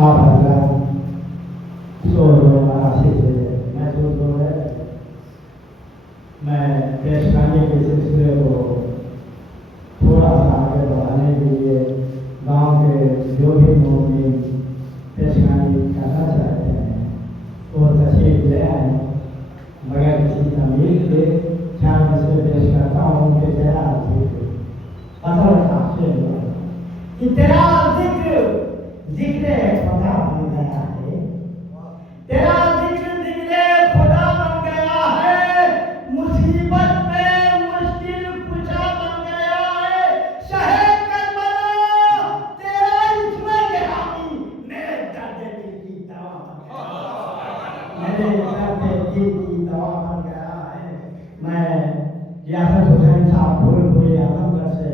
آپ حضرات حاصل سے محسوس ہو رہے ہیں. میں پیش خانے کے سلسلے کو تھوڑا سا آگے بڑھانے کے لیے گاؤں کے جو بھی مومن پیش خانی کرنا چاہتے ہیں وہ تشریف لے آئیں. مگر کسی تمیز کے خیال سے پیش کرتا ہوں کہ تیرا ذکر اثر کافی کہ تیرا ذکر خدا بن گیا ہے. تیرا ذکر خدا بن گیا ہے. مصیبت میں مشکل کشا بن گیا ہے. شہر کربلا تیرا اسم گرامی میرے درد دل کی دوا بن گیا. میرے درد دل کی دوا بن گیا ہے. میں ریاست حسین صاحب پھولپوری اعظم گڑھ سے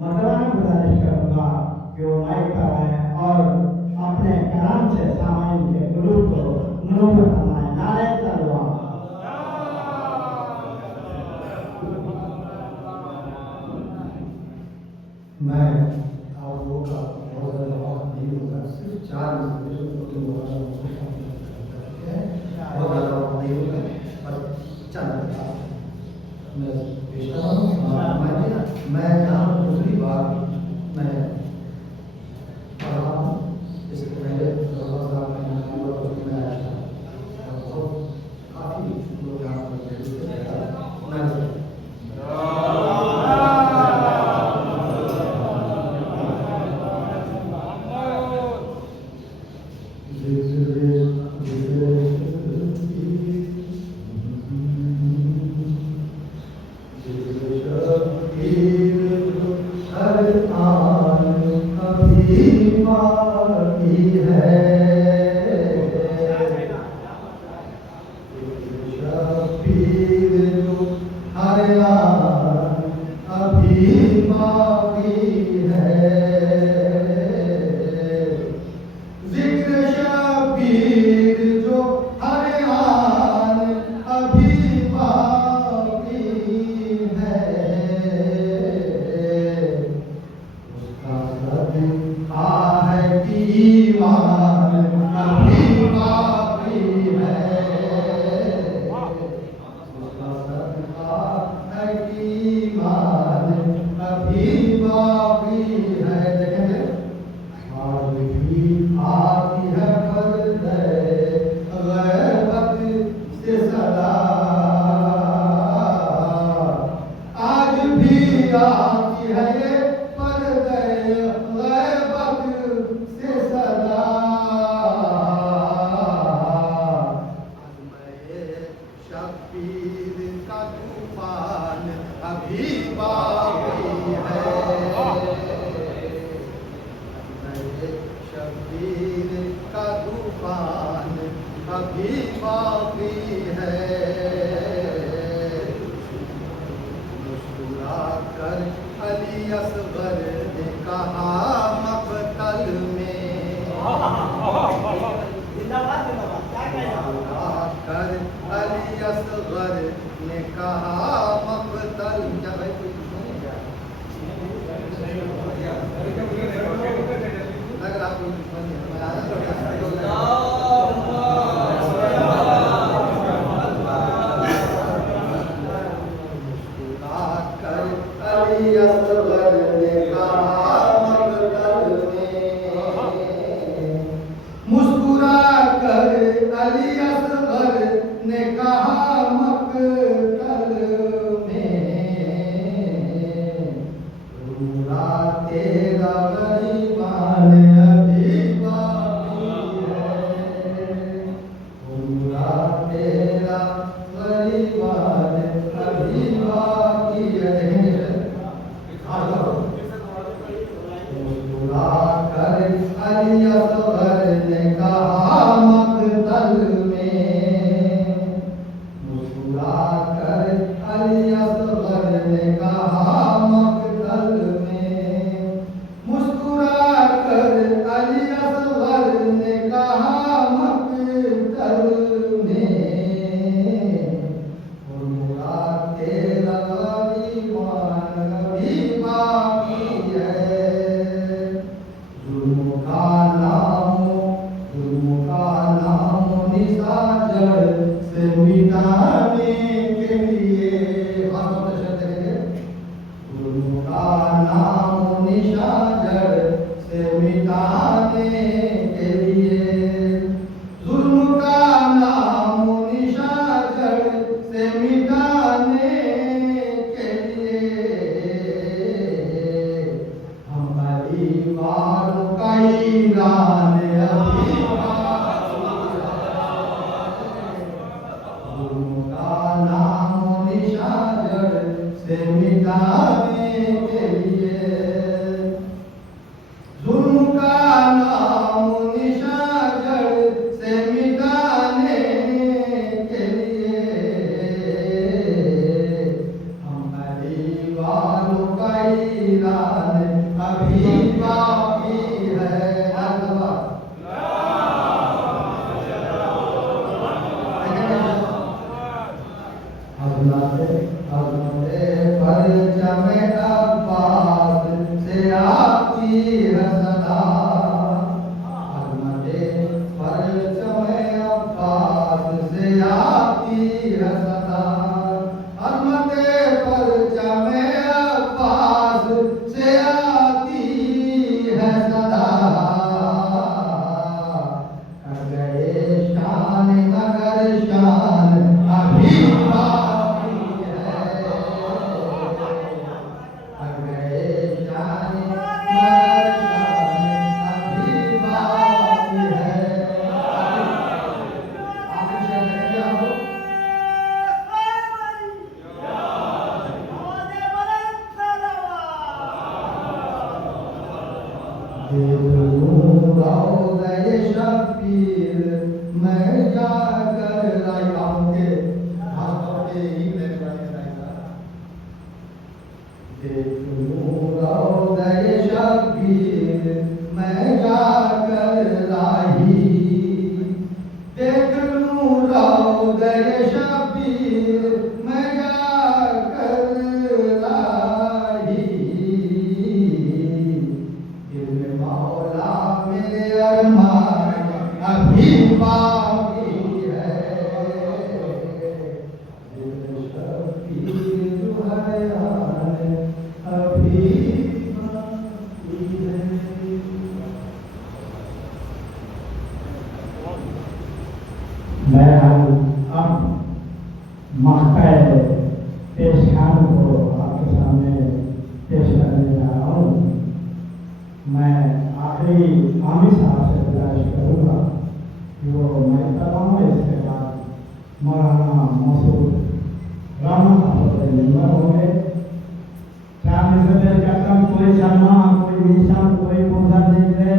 مطلب گزارش کروں گا کہ وہ مائک پر آئیں اور اپنے کلام سے سامعین کے قلوب کو منور فرمائیں. نعرہ تقویٰ. میں آپ لوگوں کا بہت زیادہ وقت نہیں ہوگا. صرف 4 منٹ بہت زیادہ وقت نہیں ہوگا. بس چند میں پیش کر رہا ہوں. میں یہاں دوسری بار میں پڑھ رہا ہوں. اس سے پہلے میں آیا تھا بہت کافی لوگ یہاں پر ظلم کا نام و نشان جڑ سے مٹانے کے لیے ظلم کا نام و نشان جڑ سے مٹانے کے لیے ظلم کا نام و نشان جڑ سے مٹانے کے لیے ہم غریبان کا ایران ابھی ظلم کا نام و نشان جڑ سے مٹانے کے لیے ظلم کا نام و نشان جڑ سے مٹانے کے لیے ہم غریبان کا ایران ابھی باقی ہے عظمت پرچم عباس سے آتی ہے صدا عظمت پرچم عباس سے آتی ہے صدا عظمت پرچم عباس سے آتی ہے صدا اگر شان ابھی شبیر میں جا کر لاؤں گے شبیر میں جا کر لاہی دیکھ لوں روضہ شبیر میں جا کر لاہی دل میں مولا میرے ارمان ابھی باقی ہے دل شبیر جو ہے ابھی باقی ہے میں اب مکہ پیش خان کو آپ کے سامنے پیش کرنے جا رہا ہوں. میں آخری عامر صاحب سے گزارش کروں گا کہ وہ میں کرواؤں اس کے بعد مولانا موصوف رانا صاحب نمبر ہوں گے. چار نسبت کرتا کوئی سلما کوئی میسم کوئی پوزا نکلے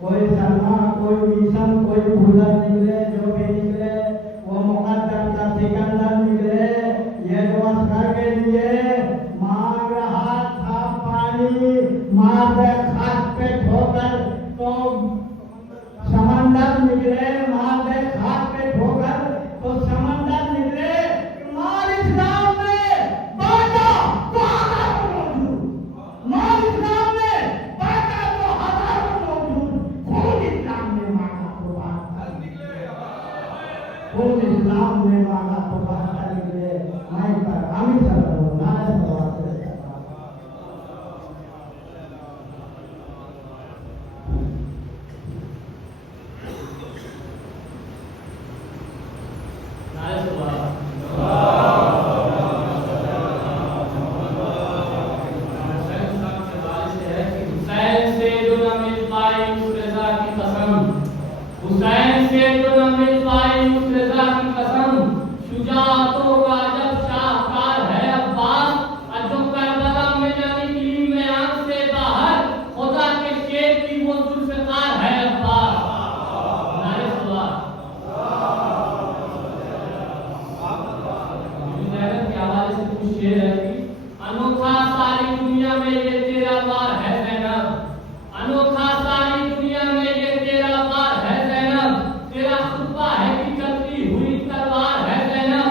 کوئی سلما کوئی میسم کوئی پوزا نکلے جو بھی نکلے وہ مقدم کا سکندر نکلے. یہ دعا کر کے لیے مانگ رہا تھا پانی مار خاک پہ ٹھو کر تو سمندر نکلے مار خاک پہ ٹھو کر تو سمندر نکلے. مال اسلام میں باقا تو ہزاروں موجود مال اسلام میں باقا تو ہزاروں موجود خود اسلام میں مانگا تو باقا خود اسلام میں مانگا تو باقا نکلے. میں پر عامر صاحب نعرہ سلوات سے حسین سے جو نہ مل پائی اس رضا کی قسم شجاعتوں کا جب شاہکار ہے عباس اور جو کربلا میں نہ نکلی میں آنکھ سے باہر خدا کے شیر کی وہ ذوالفقار ہے عباس. نعرہ سلوات. زینب کے حوالے سے کچھ شعر ہے کہ انوکھا ساری دنیا میں یہ تیرا وار ہے زینب انوکھا ساری دنیا میں یہ تیرا وار ہے زینب تیرا خطبہ ہے کہ چلتی ہوئی تلوار ہے زینب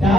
4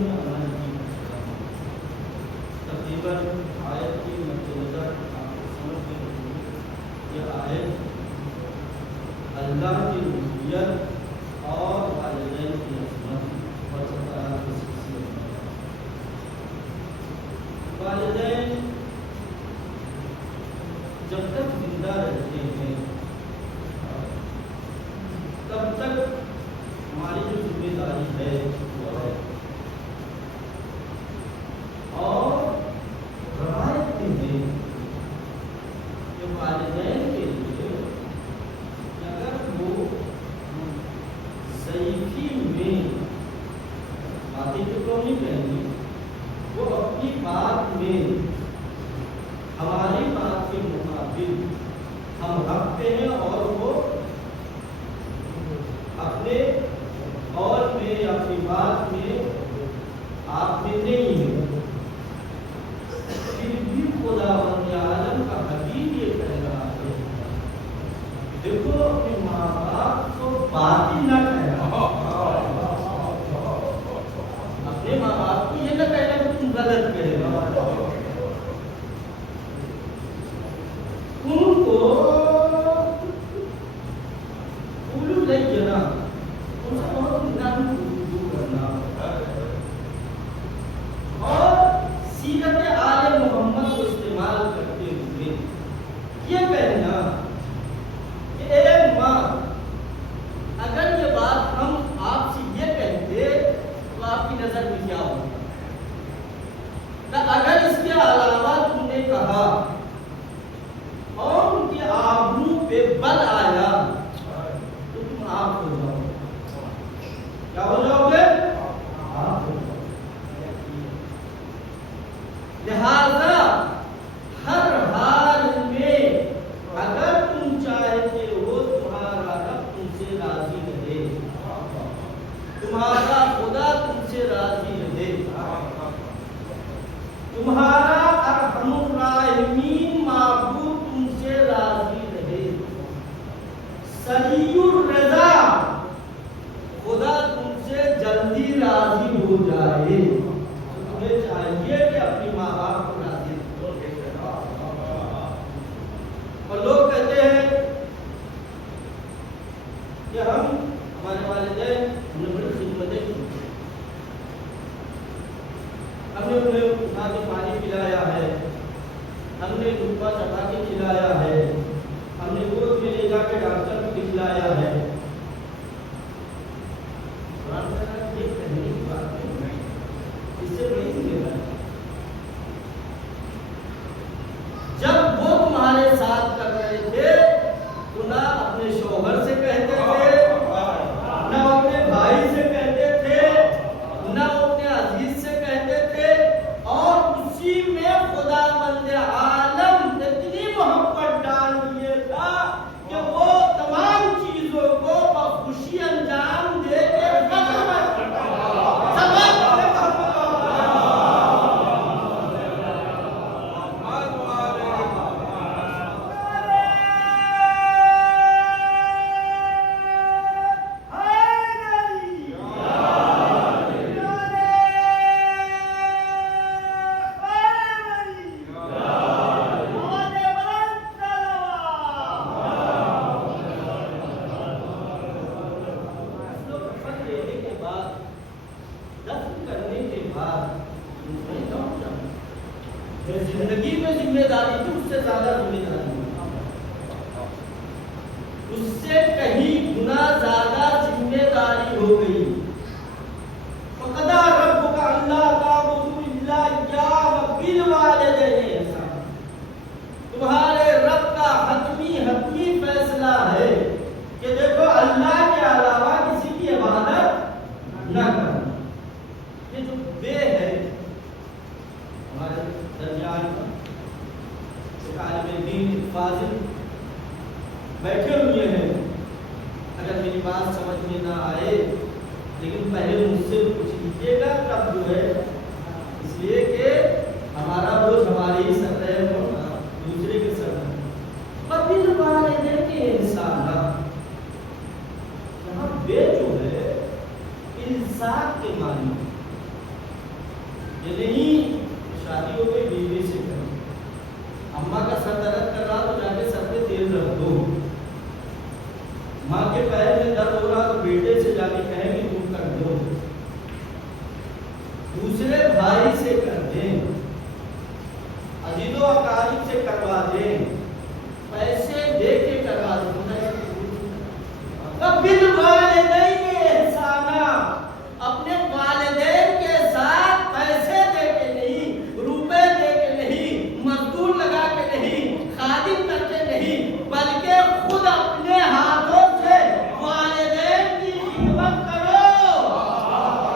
میں عمل کی تقریباً آیت کی مد نظر آپ کو سمجھ میں رکھیں یہ آیت اللہ کی ربوبیت اور والدین کی عظمت اور سرکار کی شخصیت ہے۔ والدین جب تک زندہ رہتے ہیں تب تک ہماری جو ذمہ داری ہے وہ ہے اور روایت میں ہے کہ والدین کے لیے اگر وہ ضعیفی میں باتیں تو نہیں کہیں گی، وہ اپنی بات میں ہماری بات کے مطابق ہم رکھتے ہیں اور وہ اپنے قول میں اپنی بات میں آپ میں نہیں ہے، پھر بھی خداوند عالم کا حبیب یہ کہہ رہا ہے دیکھو اپنے ماں باپ کو باطل نہ کہنا، اپنے ماں باپ کو یہ نہ کہنا کہ تم غلط کہہ رہے ہو، ان کو اولو لینا، ان سے بہت نرم گفتگو کرنا اور سیرت آل محمد کو استعمال کرتے ہوئے یہ کہنا کہ اے ماں اگر یہ بات ہم آپ سے یہ کہتے تو آپ کی نظر میں کیا ہوگا، اگر اس کے علاوہ تم نے کہا اور ان کے آبرو پہ بل آیا تو تم آپ ہو جاؤ، کیا ہو جاؤ گے؟ آپ ہو جاؤ۔ لہذا ہر حال میں اگر تم چاہتے ہو تمہارا رب تم سے راضی رہے، تمہارا خدا تم سے راضی رہے، تمہارا ارحم الراحمین معبود تم سے راضی رہے، سریع الرضا خدا تم سے جلدی راضی ہو جائے، تو تمہیں چاہیے کہ اپنی ماں باپ کو راضی رکھو۔ اور لوگ کہتے ہیں کہ ہمارے والدین ہم نے بڑی خدمتیں کی، ہم نے انہیں اٹھا کے پانی پلایا ہے، ہم نے دھوپا چڑھا کے کھلایا ہے، ہم نے گود میں لے جا کے ڈاکٹر کو دکھلایا ہے۔ قرآن کہتا ہے یہ کہنے کی بات نہیں، اس سے بڑی ذمہ داری جب وہ تمہارے ساتھ کر رہے تھے تو نہ اپنے شوہر سے کہتے تھے، نہ اپنے بھائی سے کہتے تھے، نہ اپنے عزیز سے کہتے تھے، اور اسی میں خداوند عالم اتنی محبت ڈال دیے تھا کہ وہ تمام چیزوں کو بخوشی انجام دے کے زندگی میں ذمہ داری تھی، اس سے زیادہ ذمہ داری، اس سے کہیں گنا زیادہ ذمہ داری ہو گئی۔ فقضى ربك ألا تعبدوا إلا إياه وبالوالدين إحسانا، تمہارے رب کا حتمی فیصلہ ہے کہ دیکھو اللہ کے علاوہ کسی کی عبادت نہ کرنا۔ یہ جو بے ہے ہمارے درمیان ایک عالم دین فاضل بیٹھے ہوئے ہیں، اگر میری بات سمجھ میں نہ آئے لیکن پہلے مجھ سے پوچھ لیجیے گا تب جو ہے، اس لیے کہ ہمارا بوجھ ہمارے ہی سر ہے، دوسرے کے سر ہے۔ قبل والدین کے انسان یہاں بے جو ہے انسان کے معنی یہ نہیں شادی ہو گئی بیوی سے کریں، اماں کا سر درد کر رہا تو جا کے سر پہ تیل رکھ دو، ماں کے پیر میں درد ہو رہا تو بیٹے سے جا کے کہیں کہ تم کر دو، دوسرے بھائی سے کر دیں، عزیز و اقارب سے کروا دیں، پیسے دے کے کروا دیں۔ بالوالدین احسانا، اپنے والدین کے ساتھ پیسے دے کے نہیں، روپے دے کے نہیں، مزدور لگا کے نہیں، خادم کر کے نہیں، بلکہ خود اپنے ہاتھوں سے والدین کی خدمت کرو۔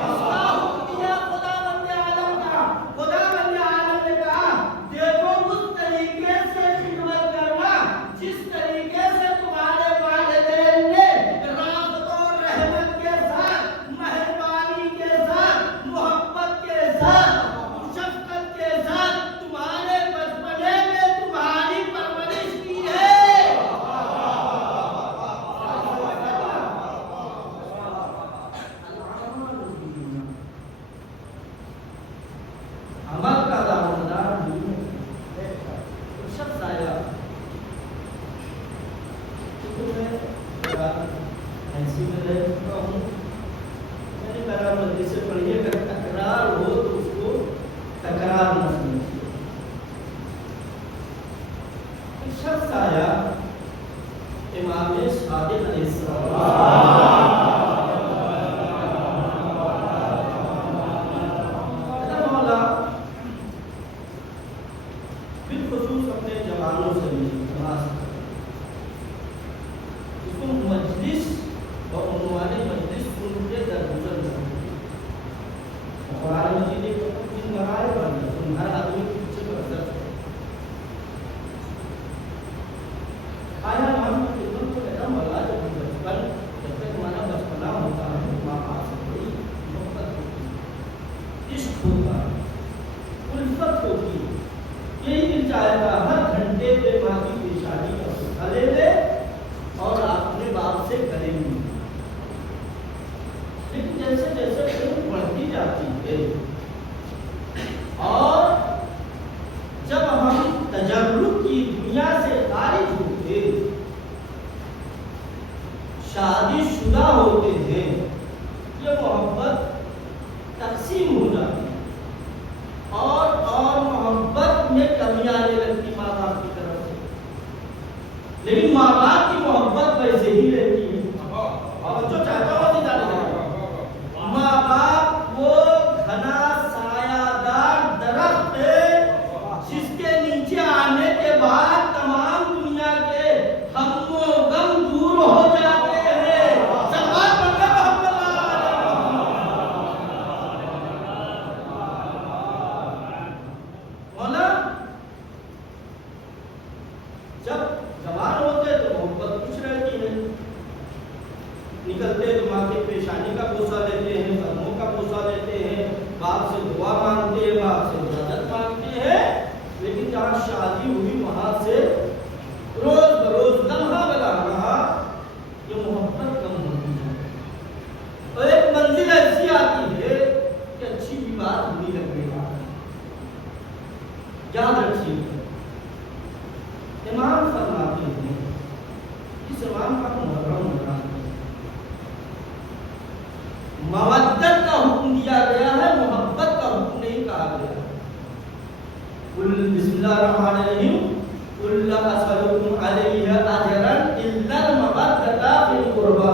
اس کا حکم دیا خداوند عالم کا۔ خداوند عالم نے کہا دیکھو اس طریقے سے خدمت کرنا جس طریقے سے تمہارے والدین نے رحمت و رحمت کے ساتھ، مہربانی کے ساتھ، محبت کے ساتھ، شفقت کے ساتھ تمہارے بچپنے میں تمہاری پرورش کی ہے۔ عمل کا دامدار نہیں ہے۔ ایک شخص آیا ایسی میں رہ چکا ہوں، میں نے کہا مجلس سے پڑھیے، اگر تکرار ہو تو اس کو تکرار نہ سمجھیے۔ ایک شخص آیا امام صادق علیہ السلام، مولا بالخصوص اپنے جوانوں سے بھی نماز مجلس اور عنوان مجلس سن کے درگزر کرتے ہیں۔ قرآن مجید ایک دن بنائے بنا سن ہر آدمی کے پیچھے برسر ہے۔ آیا ہم خدمت کو کہنا مولا جب بچپن، جب تک ہمارا بچپنا ہوتا ہے ماں باپ سے بڑی محبت ہوتی ہے، عشق ہوتا ہے، الفت ہوتی ہے، یہی دل چاہتا ہر گھنٹے پہ ماں کی پیشانی کا سکھا لے لے اور اپنے باپ سے کریں گے۔ لیکن جیسے جیسے عمر بڑھتی جاتی ہے اور جب ہم تجرب کی دنیا سے خارج ہوتے، شادی شدہ ہوتے ہیں، یہ محبت تقسیم ہو جاتی ہے اور محبت میں کمی آنے لگتی ماں باپ کی طرف سے، لیکن ماں باپ کی محبت ویسے ہی رہتی ہے۔ اور جو چاہتا ہوں ماں باپ وہ گھنا سایہ دار درخت ہے جس کے نیچے آنے کے بعد تمام دنیا کے غم و غم دور ہو جاتے ہیں۔ سلوات پڑھ کر محمد مولا جب جوان ہوتے تو محبت کچھ رہتی ہے، نکلتے تو ماں کے پیشانی کا بوسہ لیتے ہیں، قدموں کا بوسہ لیتے ہیں، باپ سے دعا مانگتے ہیں، باپ سے اجازت مانگتے ہیں، لیکن جہاں شادی ہوئی وہاں سے روز بروز لمحہ بہ لمحہ یہ محبت کم ہوتی ہے اور ایک منزل ایسی آتی ہے کہ اچھی بھی بات نہیں لگ رہی۔ یاد رکھیے امام فرماتے ہیں، اس امام کا محرم ہونا مودت کا حکم دیا گیا ہے، محبت کا حکم نہیں کہا گیا ہے۔ بسم اللہ الرحمن الرحیم، قل لا اسألکم علیہ اجرا الا المودۃ فی القربى۔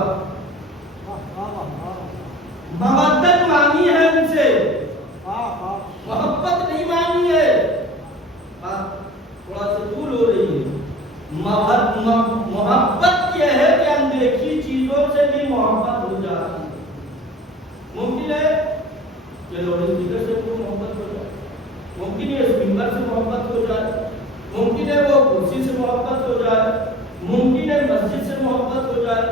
مودت مانگی ہے ان سے، محبت نہیں مانگی ہے۔ بات تھوڑا سا دور ہو رہی ہے۔ محبت یہ ہے کہ اندیکھی چیزوں سے بھی محبت ہو جاتی ہے۔ ممکن ہے کہ لوگ اسپیکر سے کو محبت ہو جائے، ممکن ہے اسپیکر سے محبت ہو جائے، ممکن ہے وہ کرسی سے محبت ہو جائے، ممکن ہے مسجد سے محبت ہو جائے،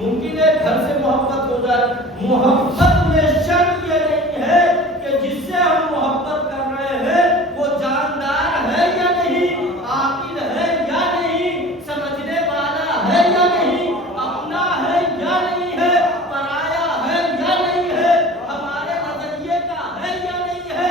ممکن ہے گھر سے محبت ہو جائے۔ محبت میں شرط یہ نہیں ہے کہ جس سے ہم محبت کر رہے ہیں وہ جاندار ہے یا نہیں، عاقل ہے یا نہیں، سمجھنے والا ہے یا نہیں، اپنا ہے یا نہیں ہے، پرایا ہے یا نہیں ہے، ہمارے نظریے کا ہے یا نہیں ہے۔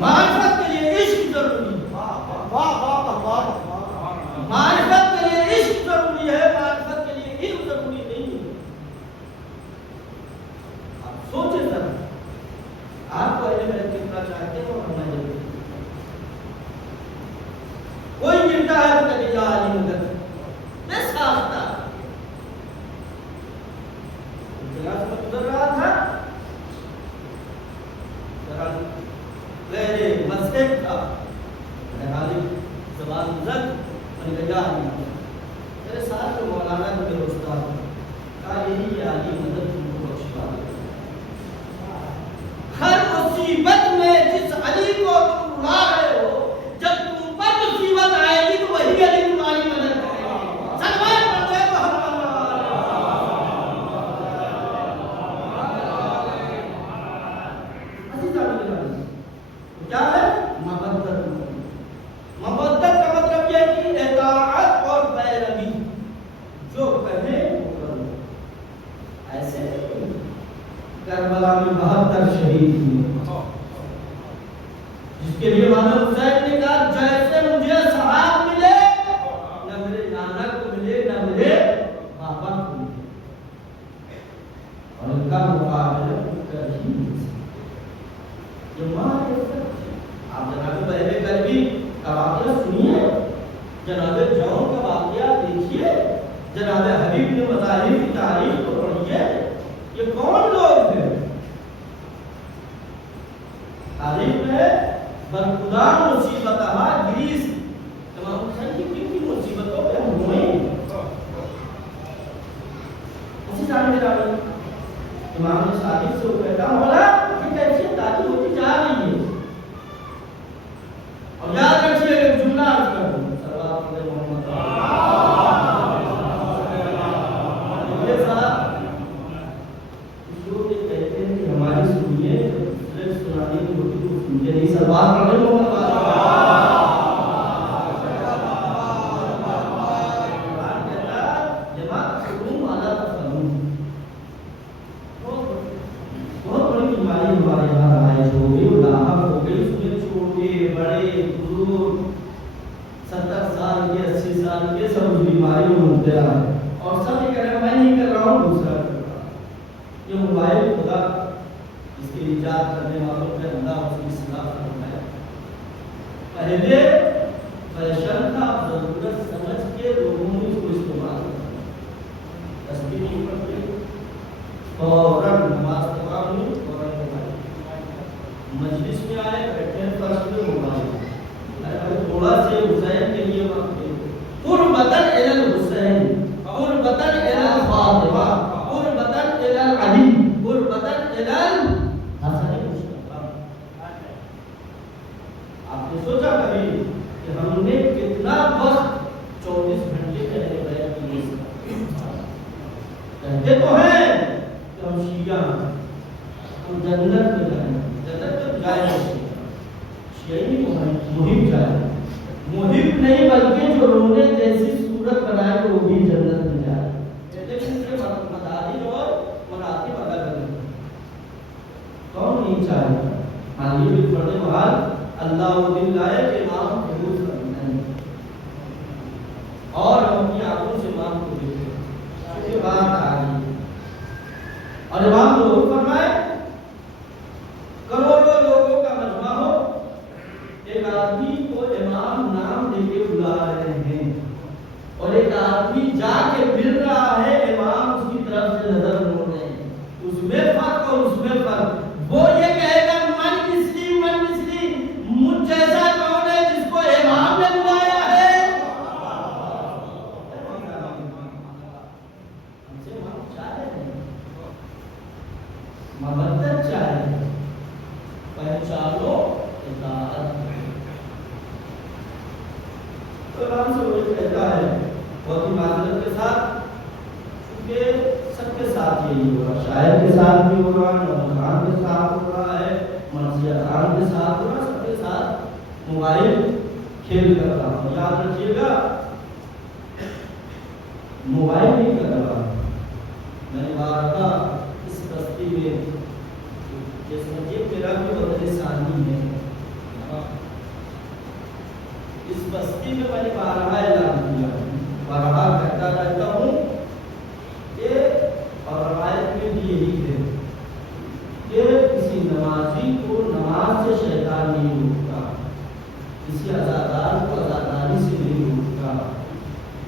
معرفت کے لیے عشق ضروری ہے، معرفت کے لیے عشق ضروری ہے، معرفت کے لیے علم ضروری نہیں ہے۔ آپ سوچیں ذرا، آپ کو علم کتنا چاہتے ہو اور میں نہیں۔ کوئی ملتا ہے تو کہتے یا علی مدد میں ساختہ جگہ سے گزر رہا تھا، غیر مسجد تھا، حالی زبان زد میں نے کہا میرے ساتھ جو مولانا جو میرے استاد کہا یہی یہ علی مدد تم کو بخشوا دے۔ ہر مصیبت میں جس علی کو تم بلا رہے ہو، جب تم پر مصیبت آئے گی تو وہی علی تمہاری مدد کرے گا۔ سلمان پڑھتے ہیں کیا ہے مبدت؟ مبدت کا مطلب یہ ہے کہ اطاعت اور پیروی، جو کہے وہ کرو۔ ایسے نہیں، کربلا میں 72 شہید ہوئے، جس کے لیے امام حسین نے کہا جیسے مجھے صحاب ملے، نہ میرے نانا کو ملے نہ میرے بابا کو ملے، اور ان کا مقابلہ کر ہی نہیں سکتے۔ یہ ماں آپ جناب پہلے کلبی کا واقعہ سنیے، جناب جون کا واقعہ دیکھیے، جناب حبیب نے مظاہر کی تاریخ کو پڑھیے، یہ کون لوگ ہیں؟ تاریخ میں برخدا مصیبت گریس امام حسین کی کن کن مصیبتوں پہ ہم ہوئے اسی جانے میں جانے امام صادق سے وہ کہتا مولا یہ کیسی تعلیم ہوتی جا رہی ہے، اور یاد رکھیے کہ جملہ عرض کر دوں صلوات علی محمد یہ صاحب جو یہ کہتے ہیں کہ ہماری سنیے صرف سنانے کی ہوتی تو سنتے نہیں، صلوات علی محمد اور سب یہ کہہ رہے ہیں میں نہیں کر رہا ہوں دوسرا کر رہا ہوں۔ یہ موبائل خدا اس کے ایجاد کرنے والوں کے اللہ اس کی صلاح فرمائے، پہلے فیشن تھا، ضرورت سمجھ کے لوگوں نے اس کو استعمال کیا، تسبیح نہیں پڑھتے فوراً نماز تمام ہوئی فوراً موبائل، مجلس میں آئے بیٹھے ہیں فرش میں موبائل، تھوڑا سے حسین کے لیے وقت دے قربتاً الی الحسین، قربتاً الی الفاطمہ، قربتاً الی العلی، قربتاً الی الحسن مصطفیٰ۔ آپ نے سوچا کبھی کہ ہم نے کتنا وقت 24 گھنٹے پہلے بیت کی نہیں سکتا؟ کہتے تو ہیں کہ ہم شیعہ ہم جنت میں جائیں، جنت میں جائیں شیعہ نہیں مہم جائیں، محب نہیں بلکہ جو رونے جیسی صورت بنائے وہ بھی جنت میں جائے، لیکن اس کے مدارج اور مراتب الگ الگ ہیں۔ کون نہیں چاہے؟ ہاں یہ بھی پڑھنے بعد اللہ و دل لائے کہ امام حضور فرمائیں اور ہم اپنی آنکھوں سے امام کو دیکھیں، یہ بات آ گئی اور امام ظہور فرمائے کروڑوں لوگوں کا مجمع ہو، ایک آدمی کو امام نام دے کے بلا رہے ہیں اور ایک آدمی جا کے مل رہا ہے، امام اس کی طرف سے نظر موڑ رہے ہیں، اس میں فرق اور اس میں فرق، وہ یہ کہے گا من مثلی مجھ جیسا کون ہے جس کو امام نے بلایا ہے؟ ہم سے امام چاہے ہیں، مبدت چاہے، پہچانو اطاعت۔ قرآن سے وہ کہتا ہے بہت ہی معذرت کے ساتھ، کیونکہ سب کے ساتھ یہی ہو رہا، شاعر کے ساتھ بھی ہو رہا، نوجوان کے ساتھ ہو رہا ہے، مرثیہ خان کے ساتھ ہو رہا، سب کے ساتھ موبائل کھیل کر رہا ہوں۔ یاد رکھیے گا موبائل نہیں کر رہا، میں نے بارہا اس بستی میں جس مسجد میرا بھی وطن ثانی ہے،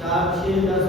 4, 6, 10,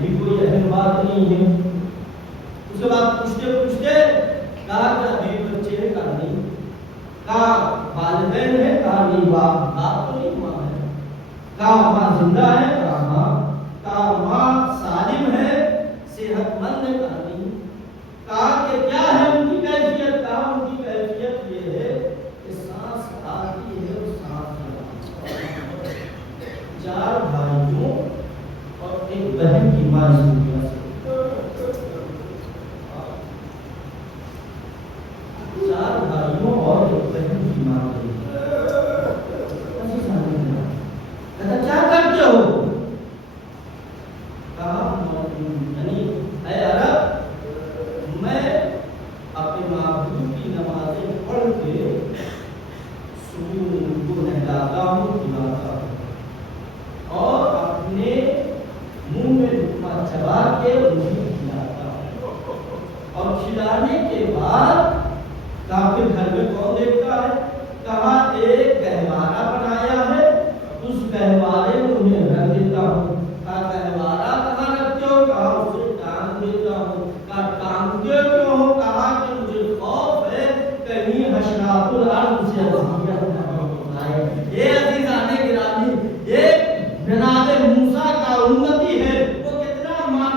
بھی کوئی اہم بات نہیں ہے۔ اس کے بعد پوچھتے پوچھتے کہا کہ ابھی بچے کا نہیں، کہا والدین ہے، کہا نہیں باپ تو نہیں ہوا ہے، کہا ماں زندہ ہے، کہا ہاں، کہا ماں سالم ہے، صحت مند ہے، کہا نہیں، کہا کہ کیا ہے ان کی کیفیت، کہا ان کی کیفیت یہ ہے کہ سانس آتی ہے اور سانس جاتی ہے۔ 4 بھائیوں اور ایک بہن کی ماں اس دنیا سے، 4 بھائیوں اور ایک بہن کی ماں گئی۔ کہا کیا کرتے ہو؟ کہا یعنی اے عرب، میں اپنے معبود کی نمازیں پڑھ کے سکون کو نہلاتا ہوں، کھلاتا ہوں، اور اپنے منہ میں لقمہ چبا کے انہیں کھلاتا ہوں، اور کھلانے کے بعد کہا پھر گھر میں کون دیکھتا ہے؟ کہا ایک گہوارہ بنایا ہے، اس گہوارے میں انہیں رکھ دیتا ہوں۔ کہا گہوارہ کہاں رکھتے ہو؟ کہا اسے ٹانگ دیتا ہوں۔ کہا ٹانگتے کیوں ہو؟ کہا کہ مجھے خوف ہے کہیں حشرات الارض سے اذیت نہ ہو جائے۔ یہ عزیزان گرامی، ایک جناب موسیٰ کا امتی ہے، وہ کتنا ماں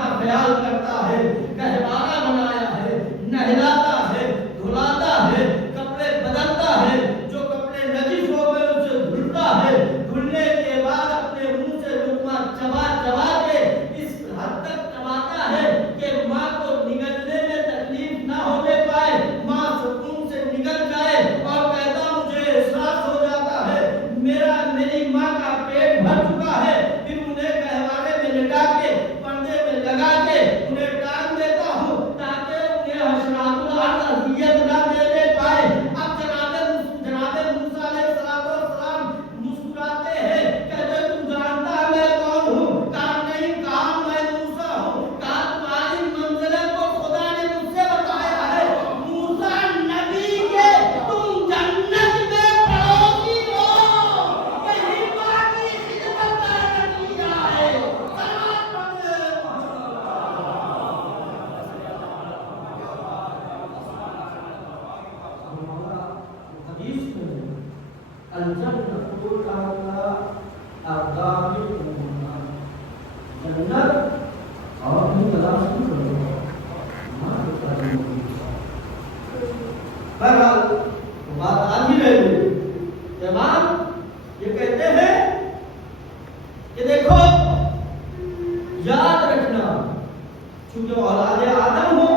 کا خیال کرتا ہے، گہوارہ بنایا ہے، نہلاتا ہے، دھلاتا ہے، کپڑے بدلتا ہے، جو کپڑے نجس ہو گئے اسے دھلتا ہے، دھلنے کے بعد اپنے منہ سے لقمہ چبا چبا کے اس حد تک چباتا ہے کہ ماں کو نگلنے میں تکلیف نہ ہونے پائے، ماں سکون سے نگل جائے، اور کہتا مجھے احساس ہو جاتا ہے میری ماں کا پیٹ بھر چکا ہے، پھر انہیں گہوارے میں لٹا کے پردے میں لگا کے انہیں ٹانگ دیتا ہوں تاکہ انہیں حشرات الارض اذیت نہ دینے پائے۔ اب جناب موسیٰ علیہ السلام مسکراتے ہیں، کہتے تم جانتا ہے میں کون ہوں؟ کہا نہیں، کہا میں موسیٰ ہوں۔ کہا تمہاری منزلت کو خدا نے مجھ سے بتایا ہے، موسیٰ نبی کے تم جنت میں پڑوسی ہو، یہی ماں کی خدمت کا نتیجہ ہے۔ سلام پڑھے حدیث میں الجنت جنت اور بھی تلاش کرو بہرحال بات آگے رہ گئی۔ امام یہ کہتے ہیں کہ دیکھو یاد رکھنا، چونکہ اولاد آدم ہو،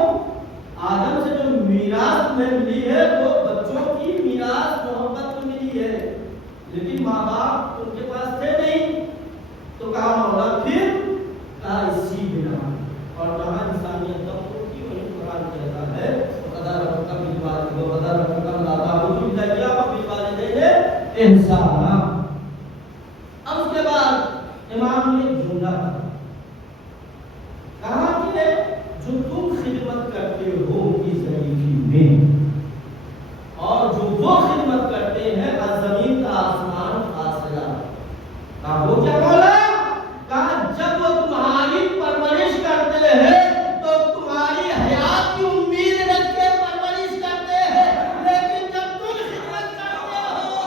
آدم سے جو میراث تمہیں ملی ہے وہ بچوں کی میراث محبت میں ملی ہے، لیکن ماں باپ ان کے پاس تھے نہیں، تو کہا مولا پھر، کہا اسی بنا، اور کہاں انسانیت تب ہوتی ہے، قرآن کہتا ہے وَقَضَىٰ رَبُّكَ بِالْوَالِدَيْنِ وَقَضَىٰ رَبُّكَ أَلَّا تَعْبُدُوا إِلَّا إِيَّاهُ وَبِالْوَالِدَيْنِ إِحْسَانًا۔ اب اس کے بعد امام نے جملہ کہا کہ جو تم خدمت کرتے ہو اس ضعیفی میں، اور جو وہ خدمت کرتے ہیں زمین کا آسمان فاصلہ، کہا وہ کیا مولا؟ کہا جب وہ تمہاری پرورش کرتے ہیں تو تمہاری حیات کی امید رکھ کے پرورش کرتے ہیں، لیکن جب تم خدمت کرتے ہو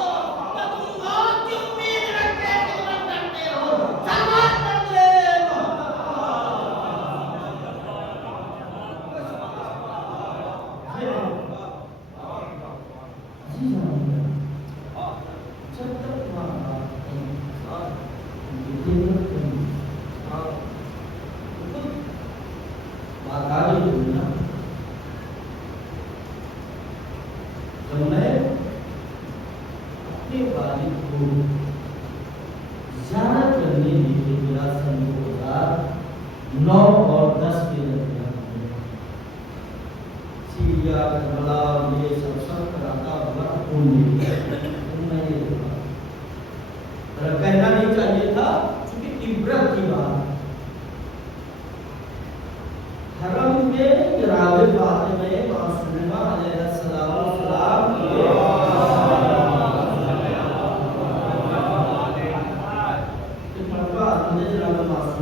تو تم موت کی امید رکھ کے خدمت کرتے ہو۔ سلام پڑھے جب میں اپنے والد کو زیارت کرنے کے لیے میرا سن 2009 اور 10 کے درمیان سیریا کربلا اور یہ سب کراتا ہوا میں یہ دیکھا، کہنا نہیں چاہیے تھا چونکہ عبرت کی بات، حرم کے جناب فاطمہ معصومہ علیہ السلام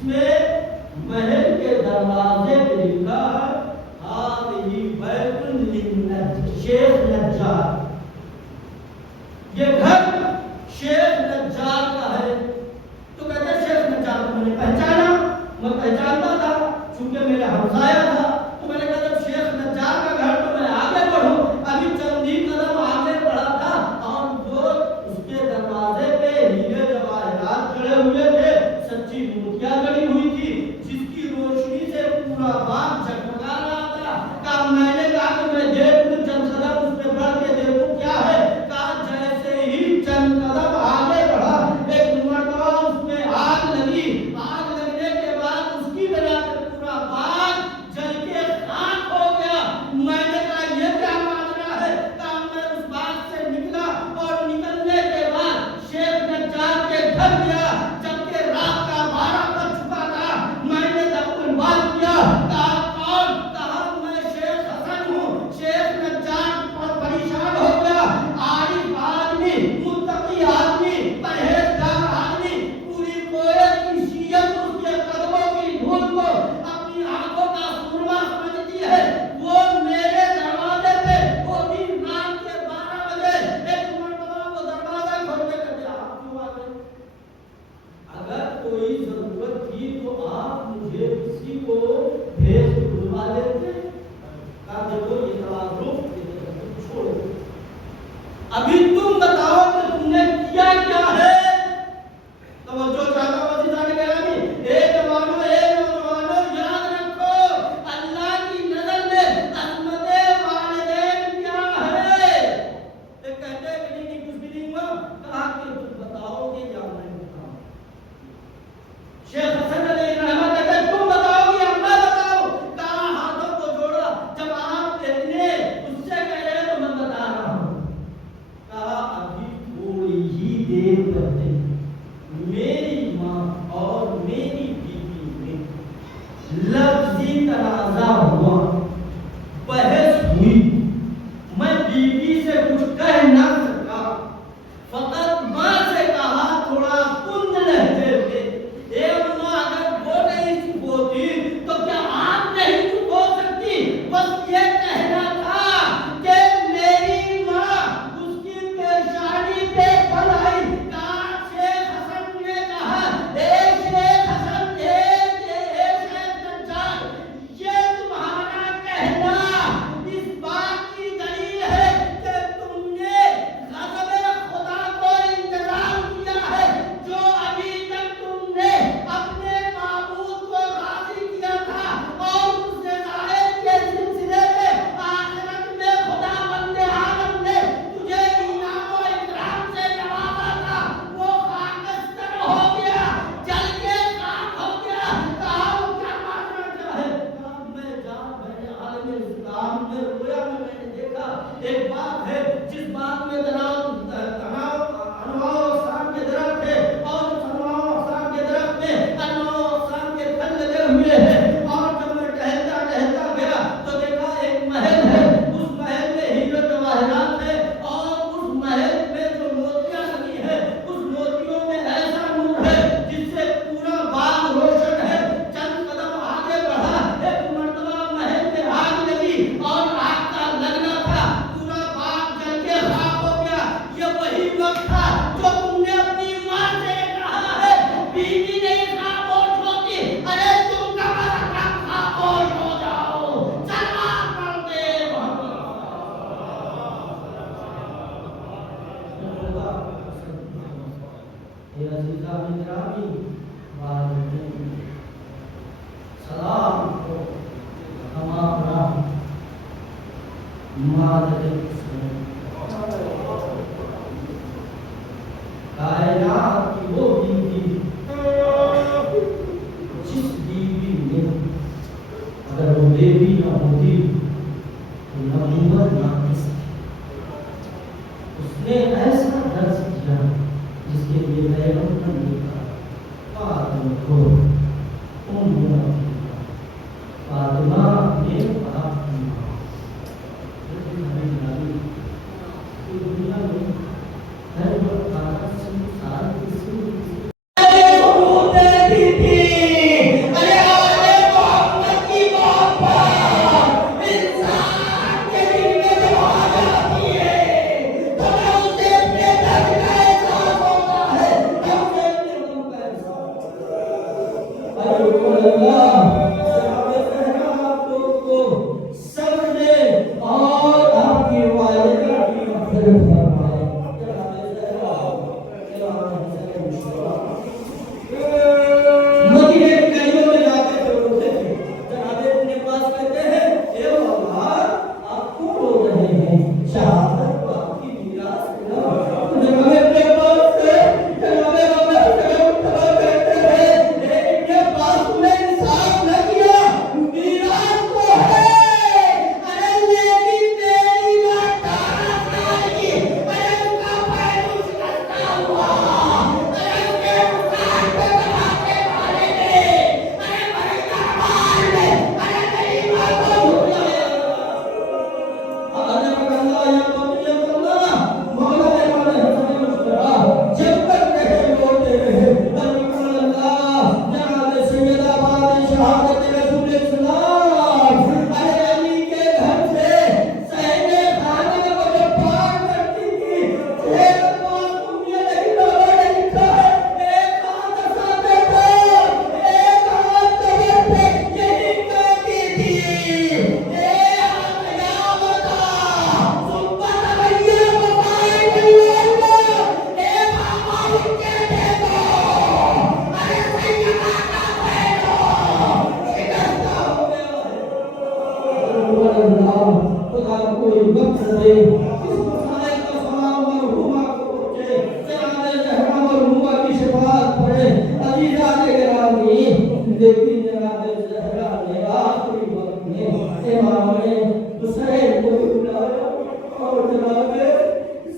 جس میں محل کے دروازے پہ لکھا ہے ہذہ بیت شیخ نجار، یہ گھر شیخ نجار کا ہے۔ تو کہتے ہیں شیخ نجار کو میں نے پہچانا، میں پہچانتا تھا چونکہ میرا ہمسایہ تھا، تو میں نے کہا جب شیخ نجار کا گھر تو میں آگے بڑھوں۔ ابھی چند ہی قدم آگے بڑھا تھا اور جو اس کے دروازے پہ ہیرے جواہرات جڑے ہوئے تھے، سچی موتیاں جڑی ہوئی تھی، جس کی روشنی سے پورا باغ جگمگا رہا تھا۔ میں نے کہا کہ میں دیکھوں چند قدم اس پہ بڑھ کے دیکھوں کیا ہے۔ کہا جیسے ہی چند قدم آگے بڑھا ایک مرتبہ اس میں آگ لگی، آگ لگنے کے بعد اس کی وجہ سے پورا باغ جل کے خاک ہو گیا۔ میں نے کہا یہ کیا ماجرا ہے؟ کہا میں اس باغ سے نکلا اور نکلنے کے بعد شیخ نجار کے گھر گیا، جبکہ رات کا 12 بج چکا تھا۔ میں نے جب بات کیا، کہا کون؟ کہا میں شیخ حسن ہوں۔ شیخ نجار بہت پریشان ہو گیا، عارف آدمی، متقی آدمی، پرہیزگار آدمی، پوری کویت کی شیعت اس کے قدموں کی دھول کو اپنی آنکھوں کا سرما سمجھتی ہے۔ وہ میرے دروازے پہ وہ بھی رات کے 12 بجے ایک مرتبہ وہ دروازہ کھول کے کہتے آپ کیوں آ گئے؟ اگر کوئی ضرورت تھی تو آپ مجھے کسی کو بھیج بلوا لیتے۔ کہا دیکھو یہ توازن چھوڑو، ابھی تم بتاؤ کہ تم نے کیا کیا ہے۔ توجہ چاہتا ہوں عزیزان گرامی، اے جوانوں، اے نوجوانوں، یاد رکھو اللہ کی نظر میں عظمت والدین کیا ہے۔ ایک کہتے ہیں کہ نہیں کچھ بھی نہیں ہوا، کہا کہ تم بتاؤ گے یا میں بتاؤں؟ شیخ حسن علیہ رحمت کہتے ہیں تم بتاؤ گے یا میں بتاؤں؟ کہا ہاتھوں کو جوڑا، جب آپ اتنے اس سے کہہ رہے ہیں تو میں بتا رہا ہوں۔ کہا ابھی تھوڑی ہی دیر پہلے میری ماں اور میری بیوی میں لفظی تنازع ہوا، بحث ہوئی، میں بیوی سے کچھ کہہ نہ سکا، فقط ماں سے کہا تھوڑا کند لہجے میں، اے اماں اگر وہ نہیں چپ ہوتی تو کیا آپ نہیں چپ ہو سکتی؟ بس یہ کہنا تھا کہ میری ماں اس کی پیشانی پہ پڑ آئی۔ کہا شیخ حسن نے کہا اے شیخ حسن، اے شیخ نجار، یہ تمہارا کہنا اس بات کی دلیل ہے کہ تم نے غضب خدا کو انتظار کیا ہے، جو ابھی تک تم نے اپنے معبود کو راضی کیا تھا اور اس نظائر کے سلسلے میں آخرت میں خدا بند عالم نے تجھے انعام و اکرام سے نوازا تھا، وہ خاکستر ہو گیا، جل کے خاک ہو گیا۔ کہا وہ کیا ماجرا کیا ہے؟ کہا میں جان بہن عالم اسلام میں رویا میں نے دیکھا ایک باغ ہے جس باغ میں انواع و اقسام کے درخت ہے اور اس انواع و اقسام کے درخت میں انواع و اقسام کے پھل لگے ہوئے ہیں، اور جب میں ٹہلتا ٹہلتا گیا تو دیکھا ایک محل ہے، اس محل میں ہیرے جواہرات ہے اور اس محل میں جو موتیاں لگی ہیں اس موتیوں میں ایسا نور ہے جس سے پورا باغ روشن ہے۔ چند قدم آگے بڑھا، ایک مرتبہ محل میں آگ لگی اور آگ کا لگنا تھا، پورا باغ جل کے خاک ہو گیا۔ یہ وہی وقت تھا جو تم نے اپنی ماں سے کہا ہے بیوی نہیں خاموش ہوتی، ارے تم کم از کم خاموش ہو جاؤ، سلوات پڑھتے اے عزیزان گرامی، والدین سلام کو ہمارا مادر کائنات کی وہ بیوی جس بیوی نے اگر وہ بیوی نہ ہوتی تو نبوت ناقص تھی، اس نے ایسا درس کیا جس کے لیے پیغمبر نے کہا فاطمہ کو فاطمہ نے کہا دنیا میں ہر وقت لیکن جناب زہرا نے آخری وقت میں امام نے حسین کو بلایا اور جناب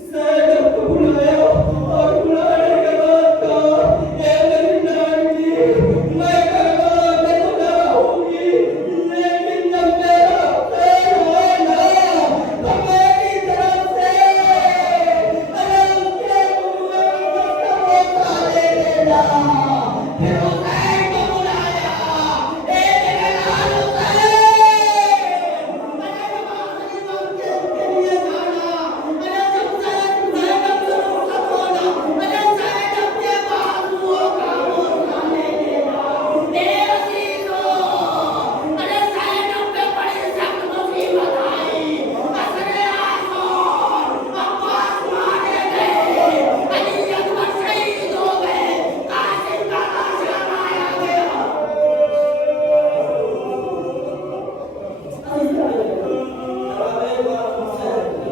زینب کو بلایا اور بلانے کے بعد کہا اے میری نانی میں کربلا میں تو نہ رہوں گی لیکن جب میرا حسین ہوئے نا تو میری طرف سے اگر اس کے منہ میں موقع دے دینا پھر حسین کو بلایا اے میرے لال حسین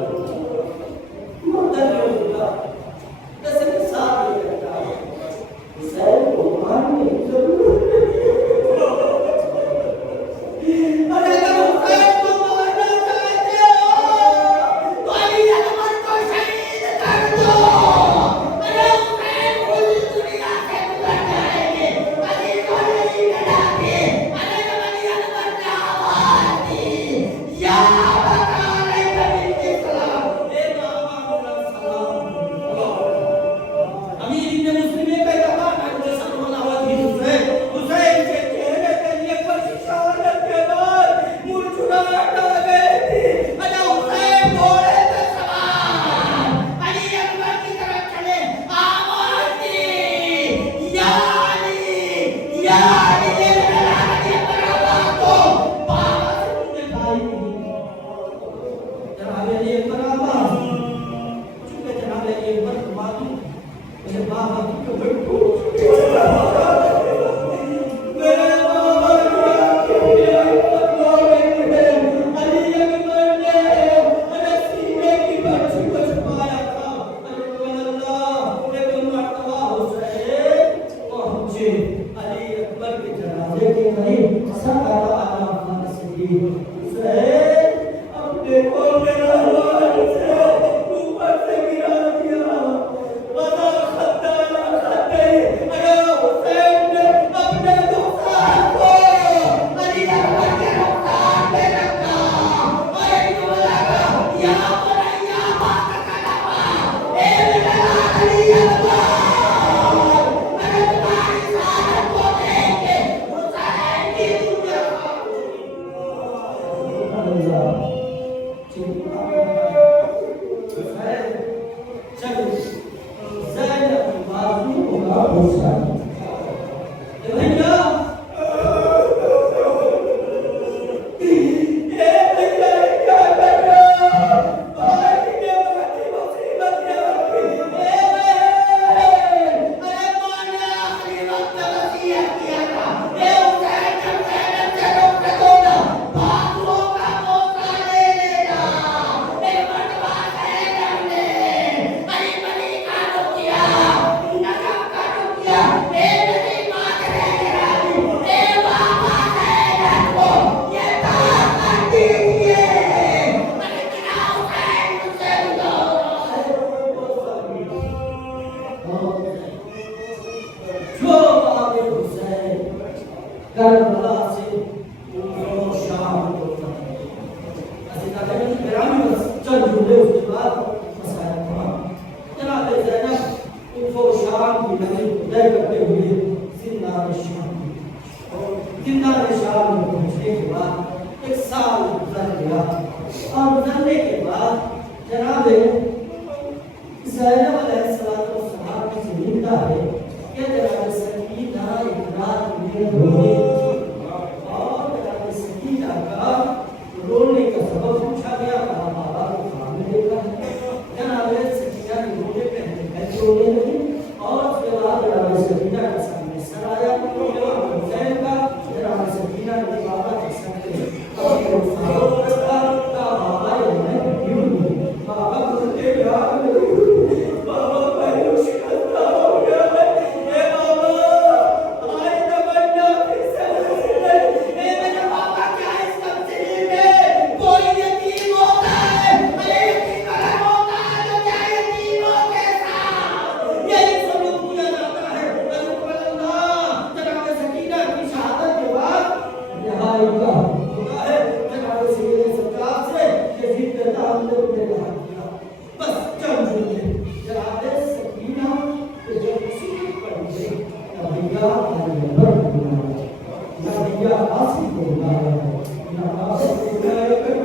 کربلا سے وہ شام کو عزیزہ کریم گرامی بس چند جملے اس کے بعد مسائل تمام. جناب زینب وہ شام کی نبی کو طے کرتے ہوئے زندان شام زندان شام میں پہنچنے کے بعد 1 سال گزر گیا اور گزرنے کے بعد جناب زینب علیہ السلام کی زندہ ہے کہ جناب سکینہ اقرار میں رونے اور جناب سکینہ کا رونے کا سبب پوچھا گیا کہا بابا کو سامنے دیکھا ہے. جناب سکینہ کے رونے پہلے کیسے رونے لگی اور اس کے بعد جناب سکینہ کا سامنے سر آیا حسین کا جناب سکینہ کے بابا کے سر پہ اور بابا یہ میں کیوں نہیں بابا بولتے یار بابا پہلو شکستہ ہو گیا ہے اے بابا آئی تمنا پھر سے رسلے اے میرے بابا کیا اس تمثیلی میں کوئی یتیم ہوتا ہے ارے یتیم اگر ہوتا ہے تو کیا یتیموں کے ساتھ یہی سلوک کیا جاتا ہے رسول اللہ. جناب سکینہ کی شہادت کے بعد رہائی کا ہوتا ہے جناب سید سجاد سے یزید کے تعلق میں رہا کیا بس چند جملے. جناب سکینہ کے جب سکت پڑھے نبیہ علیہ نبیہ آسی کو بلایا ہے نبیہ آسی کو بلایا ہے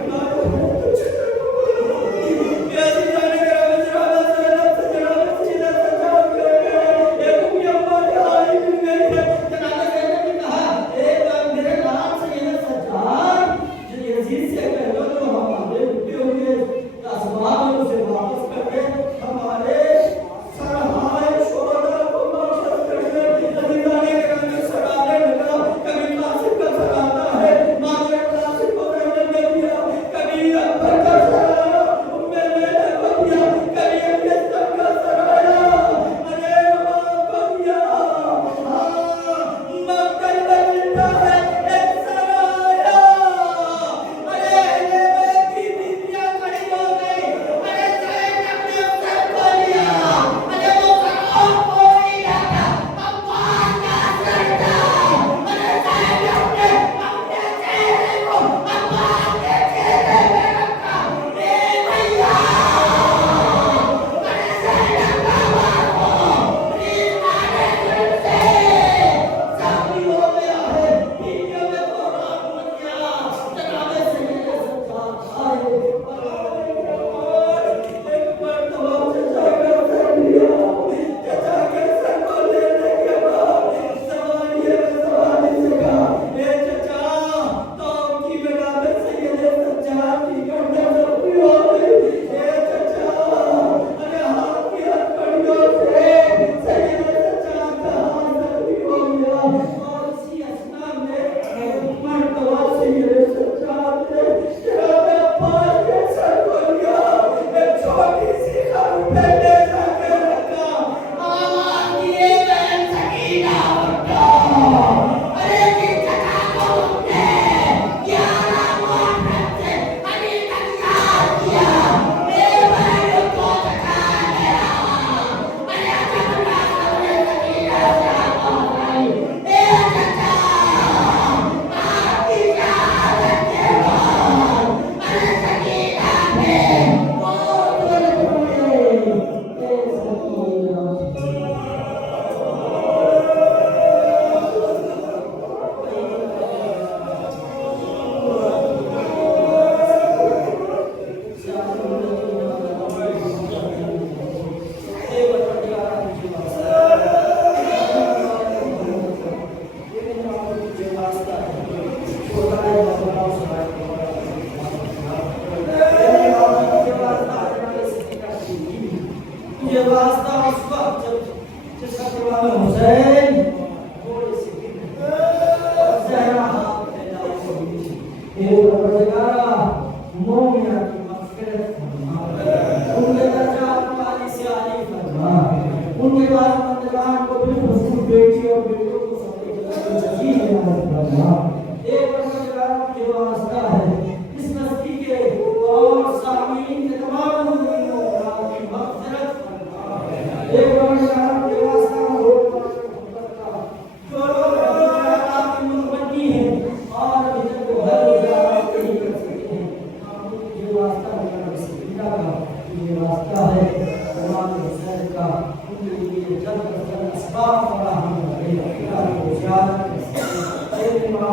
جو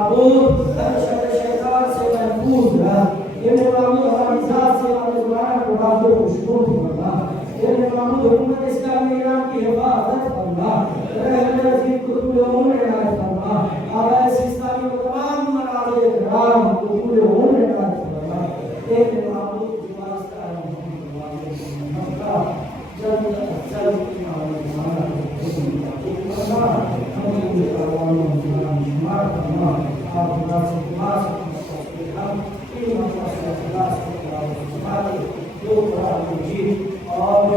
معبود ہر شر شیطان سے محفوظ رہ میرے معبود ہماری ذات سے ہمارے زبان کو بازو خوشبو فرما میرے معبود حکومت اسلامی ایران کی حفاظت فرما رحمت عظیم قطب العمر عنایت فرما آباء اسلامی کو تمام مناظر اکرام قطب العمر عنایت فرما ایک معبود واسطہ اور